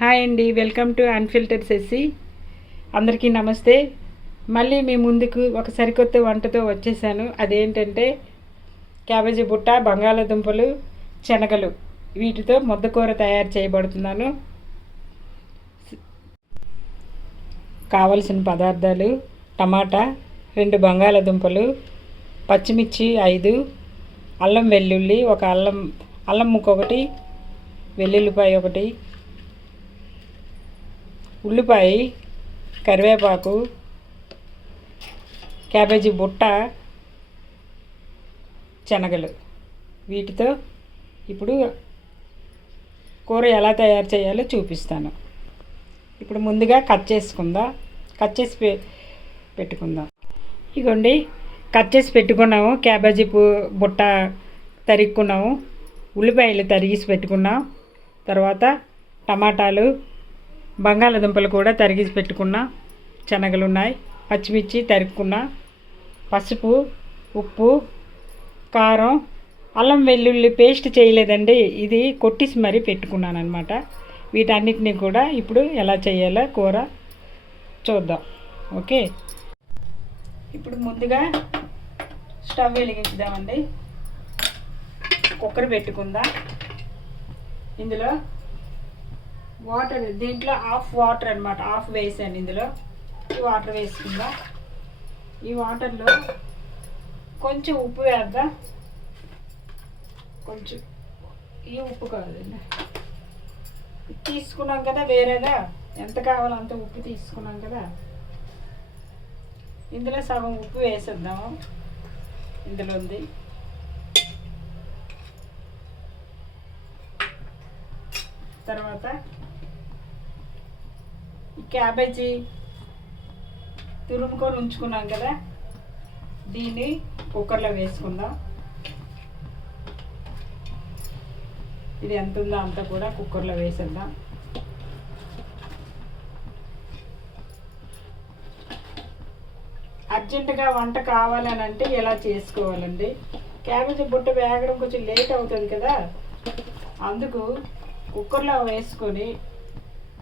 Hi అండి, welcome to unfiltered సెస్సి. అందరికీ నమస్తే. మళ్ళీ మీ ముందుకు ఒక సరికొత్త వంటతో వచ్చేసాను. అదేంటంటే క్యాబేజీ బుట్ట, బంగాళాదుంపలు, శనగలు, వీటితో ముద్దకూర తయారు చేయబడుతున్నాను. కావలసిన పదార్థాలు: టమాటా 2, బంగాళాదుంపలు, పచ్చిమిర్చి 5, అల్లం వెల్లుల్లి ఒక అల్లం ముక్క 1, వెల్లుల్లిపాయ 1, ఉల్లిపాయ, కరివేపాకు, క్యాబేజీ బుట్ట, శనగలు. వీటితో ఇప్పుడు కూర ఎలా తయారు చేయాలో చూపిస్తాను. ఇప్పుడు ముందుగా కట్ చేసి పెట్టుకుందాం. ఇగోండి, కట్ చేసి పెట్టుకున్నాము. క్యాబేజీ బుట్ట తరుక్కున్నాము, ఉల్లిపాయలు తరిగేసి పెట్టుకున్నాం. తర్వాత టమాటాలు, బంగాళాదుంపలు కూడా తరిగేసి పెట్టుకున్నా, శనగలు ఉన్నాయి, పచ్చిమిర్చి తరుక్కున్నా, పసుపు, ఉప్పు, కారం, అల్లం వెల్లుల్లి పేస్ట్ చేయలేదండి, ఇది కొట్టిసి మరీ పెట్టుకున్నాను అనమాట. వీటన్నిటిని కూడా ఇప్పుడు ఎలా చేయాలో కూర చూద్దాం. ఓకే, ఇప్పుడు ముందుగా స్టవ్ వెలిగించుదామండి. కుక్కర్ పెట్టుకుందాం. ఇందులో వాటర్, దీంట్లో హాఫ్ వాటర్ అనమాట, హాఫ్ వేసాను. ఇందులో ఈ వాటర్ వేసుకుందాం. ఈ వాటర్లో కొంచెం ఉప్పు వేద్దాం. కొంచెం, ఈ ఉప్పు కాదండి, తీసుకున్నాం కదా వేరేగా, ఎంత కావాలో అంత ఉప్పు తీసుకున్నాం కదా. ఇందులో సగం ఉప్పు వేసేద్దాము. ఇందులో ఉంది. తర్వాత ఈ క్యాబేజీ తురుముకొని ఉంచుకున్నాం కదా, దీన్ని కుక్కర్లో వేసుకుందాం. ఇది ఎంత ఉందో అంతా కూడా కుక్కర్లో వేసేద్దాం. అర్జెంటుగా వంట కావాలని అంటే ఇలా చేసుకోవాలండి. క్యాబేజీ బుట్ట వేగడం కొంచెం లేట్ అవుతుంది కదా, అందుకు కుక్కర్లో వేసుకొని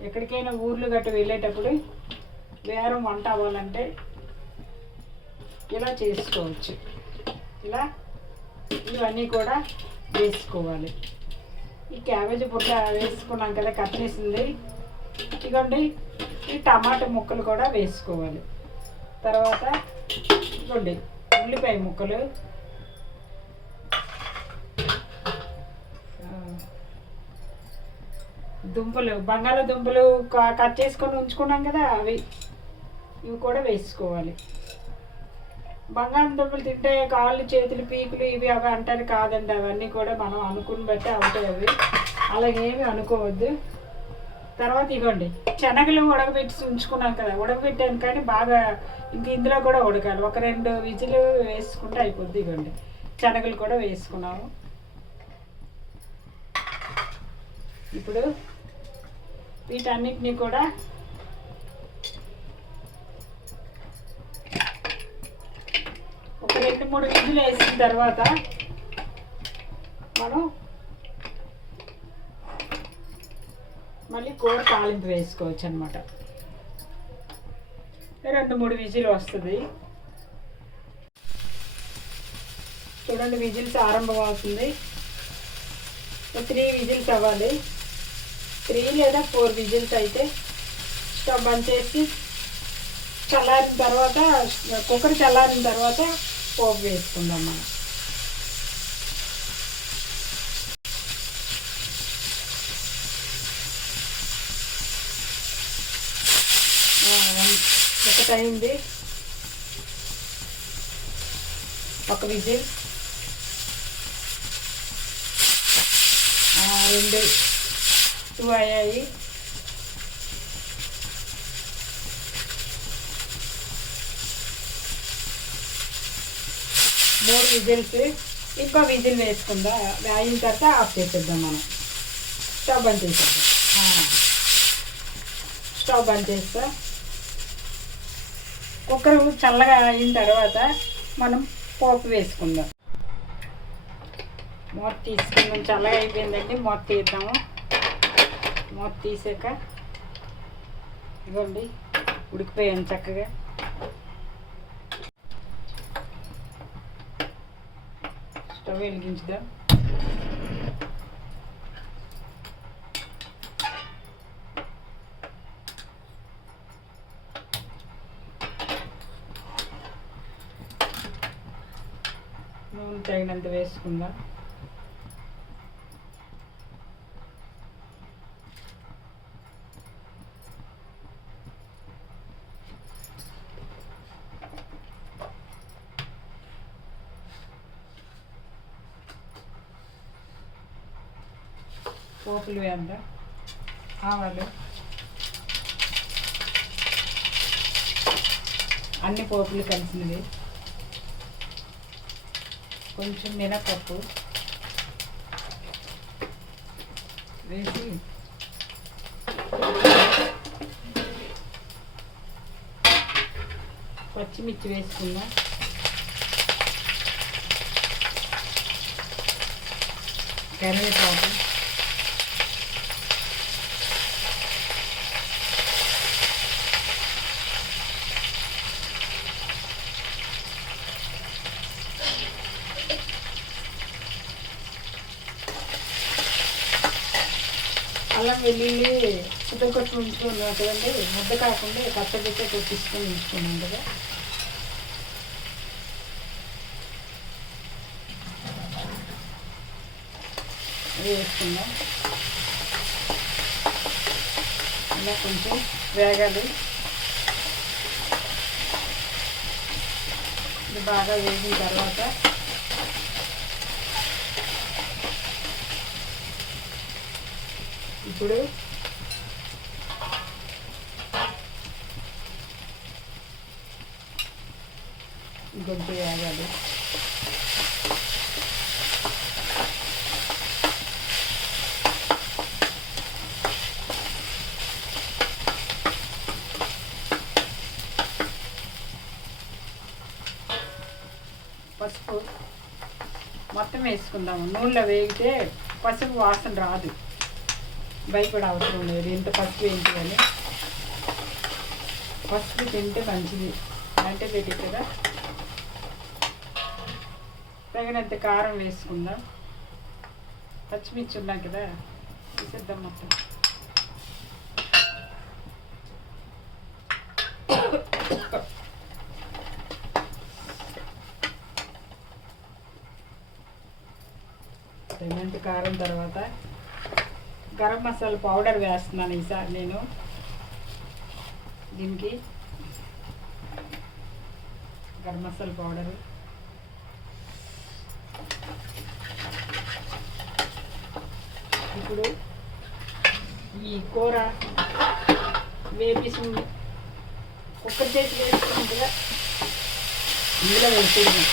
ఎక్కడికైనా ఊర్లు గట్ట వెళ్ళేటప్పుడు వేరం వంట అవ్వాలంటే ఇలా చేసుకోవచ్చు. ఇలా ఇవన్నీ కూడా వేసుకోవాలి. ఈ క్యాబేజీ బుట్ట వేసుకున్నాం కదా, కట్టేసింది. ఇదిగోండి, ఈ టమాటా ముక్కలు కూడా వేసుకోవాలి. తర్వాత ఇదిగోండి, ఉల్లిపాయ ముక్కలు, దుంపలు, బంగాళాదుంపలు కట్ చేసుకొని ఉంచుకున్నాం కదా, ఇవి కూడా వేసుకోవాలి. బంగాళాదుంపలు తింటే కాళ్ళు, చేతులు, పీకులు ఇవి అవి అంటారు కాదండి, అవన్నీ కూడా మనం అనుకుని బట్టి అవుతాయి. అవి అలాగేమి అనుకోవద్దు. తర్వాత ఇవ్వండి, శనగలు ఉడకబెట్టి ఉంచుకున్నాం కదా, ఉడకబెట్టాను కానీ బాగా ఇంక ఇందులో కూడా ఉడకాలి. ఒక 2 విజిలు వేసుకుంటే అయిపోద్ది. ఇవ్వండి, శనగలు కూడా వేసుకున్నాము. ఇప్పుడు వీటన్నిటినీ కూడా ఒక 2-3 విజిలు వేసిన తర్వాత మనం మళ్ళీ కూర తాలింపు వేసుకోవచ్చు అనమాట. 2-3 విజిలు వస్తుంది. చూడండి, విజిల్స్ ఆరంభం అవుతుంది. 3 విజిల్స్ అవ్వాలి. 3 లేదా 4 విజిల్స్ అయితే స్టవ్ బంద్ చేసి చల్లారిన తర్వాత, కుక్కర్ చల్లారిన తర్వాత పోపు వేసుకుందాం మనం. ఒకటైంది, ఒక విజిల్, 2 అయ్యాయి. మూడు విజిల్స్, ఇంకో విజిల్ వేసుకుందా. వేయిన తర్వాత ఆఫ్ చేసేద్దాం మనం. స్టవ్ బంద్ చేసేద్దాం. స్టవ్ బంద్ చేస్తా. కుక్కర్ చల్లగా అయిన తర్వాత మనం పోపు వేసుకుందాం. మూత తీసుకుందాం. చల్లగా అయిపోయిందండి, మూత తీద్దాము. మూత తీసాక ఇదిగోండి ఉడికిపోయాను చక్కగా. స్టవ్ వెలిగించుదాం. నూనె తగినంత వేసుకుందాం. పోపులు వేద్దాం. ఆవాలు, అన్ని పోపులు కలిసినవి, కొంచెం మినపప్పు వేసి పచ్చిమిర్చి వేసుకుందాం. కరివేపాకు, అల్లం వెల్లుల్లి కొట్టి ఉంచుకున్నాం కదండి, ముద్ద కాకుండా కచ్చబిచ్చ కొట్టించుకొని ఉంచుకున్నాం కదా. అది వేసుకుందాం. ఇలా కొంచెం వేగాలి. ఇది బాగా వేగిన తర్వాత ఇప్పుడు గొడ్డు వేగాలి. పసుపు మొత్తం వేసుకుందాము. నూనెలో వేగితే పసుపు వాసన రాదు, భయపడ అవసరం లేదు. ఇంత పసుపు ఏంటి అని, పసుపు తింటే మంచిది, యాంటీబయాటిక్ కదా. తగినంత కారం వేసుకుందాం. పచ్చిమిర్చి ఉన్నాయి కదా, వేసేద్దాం మొత్తం. తగినంత కారం తర్వాత గరం మసాలా పౌడర్ వేస్తున్నాను ఈసారి నేను. దీనికి గరం మసాలా పౌడరు, ఇప్పుడు ఈ కూర వేపేసి కుక్కర్ చేసి వేసుకున్నాం కదా, ఇందులో వేసేది.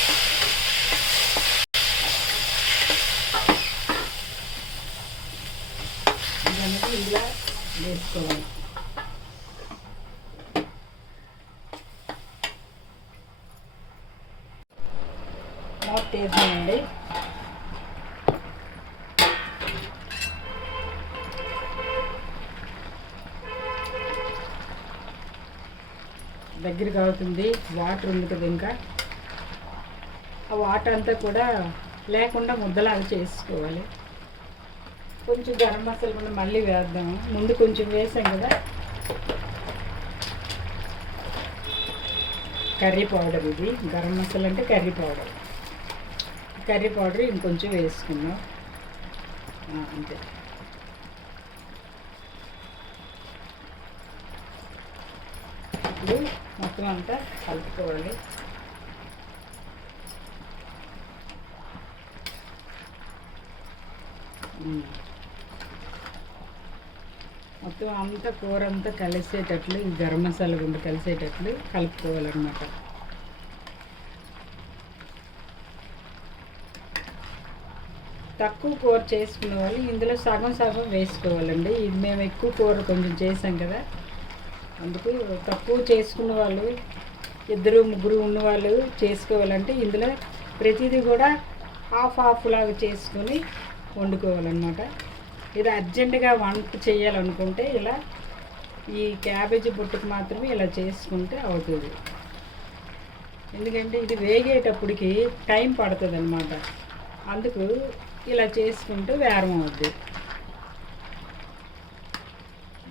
ఇందులో వేసుకోవాలి. మూత వేసానండి. దగ్గరికి అవుతుంది. వాటర్ ఉంది కదా, ఇంకా ఆ వాటర్ అంతా కూడా లేకుండా ముద్దలాగా చేసుకోవాలి. కొంచెం గరం మసాలా కూడా మళ్ళీ వేద్దాము. ముందు కొంచెం వేసాం కదా. కర్రీ పౌడర్, ఇది గరం మసాలా అంటే కర్రీ పౌడర్. కర్రీ పౌడర్ ఇంకొంచెం వేసుకున్నాం అంతే. ఇప్పుడు మొత్తం అంతా కలుపుకోవాలి. మొత్తం అంతా కూర అంతా కలిసేటట్లు, ఈ గరం మసాలా గుండు కలిసేటట్లు కలుపుకోవాలన్నమాట. తక్కువ కూర చేసుకునే వాళ్ళు ఇందులో సగం సగం వేసుకోవాలండి. ఇది మేము ఎక్కువ కూర కొంచెం చేసాం కదా, అందుకు తక్కువ చేసుకున్న వాళ్ళు, ఇద్దరు ముగ్గురు ఉన్నవాళ్ళు చేసుకోవాలంటే ఇందులో ప్రతిదీ కూడా హాఫ్ హాఫ్ లాగా చేసుకొని వండుకోవాలన్నమాట. ఇది అర్జెంటుగా వంట చేయాలనుకుంటే ఇలా ఈ క్యాబేజీ బుట్టకు మాత్రమే ఇలా చేసుకుంటే అవుతుంది. ఎందుకంటే ఇది వేగేటప్పటికి టైం పడుతుంది అన్నమాట. అందుకు ఇలా చేసుకుంటూ వేరం అవుద్ది.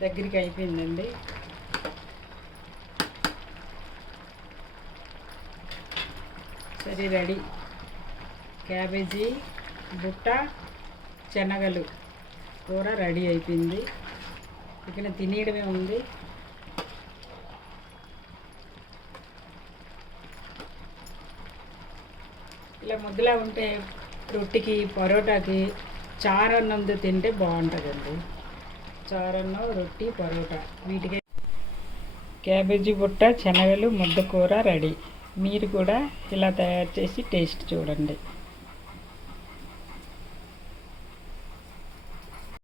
దగ్గరికి అయిపోయిందండి. సరే, రెడీ. క్యాబేజీ బుట్ట శనగలు కూర రెడీ అయిపోయింది. ఇక తినేయడమే ఉంది. ఇలా ముద్దలా ఉంటే రొట్టికి, పరోటాకి, చారన్నంతో తింటే బాగుంటుందండి. చారన్నం, రొట్టి, పరోటా వీటికి. క్యాబేజీ బుట్ట శనగలు ముద్ద కూర రెడీ. మీరు కూడా ఇలా తయారు చేసి టేస్ట్ చూడండి.